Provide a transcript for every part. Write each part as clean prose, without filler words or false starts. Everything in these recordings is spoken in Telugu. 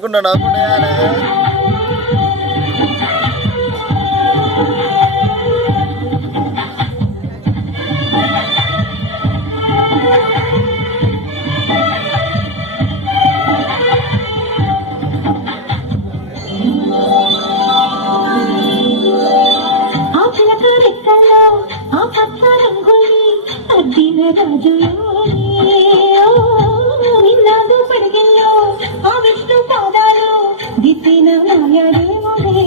నవ్వుకుండా నిన్నాదు పడిగిల్లో ఆ విష్ణు పాదాలు దిద్దిన మాయాదేవుడే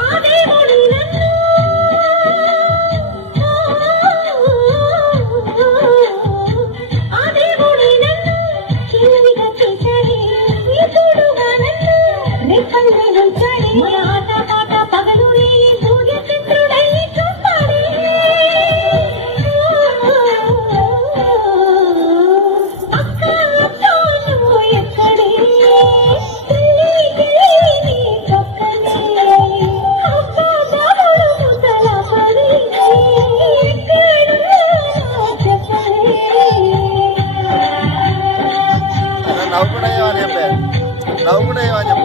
ఆ దేవుడి నన్ను ఆ దేవుడి నన్ను చిన్నదిగా చేశాడే తోడుగా నన్ను రెక్కల్ని ఉంచాడే ఆట పాట పగలు లేని సూర్య చంద్రుడై చూస్తాడే నవ్వుకునేవా అని చెప్పే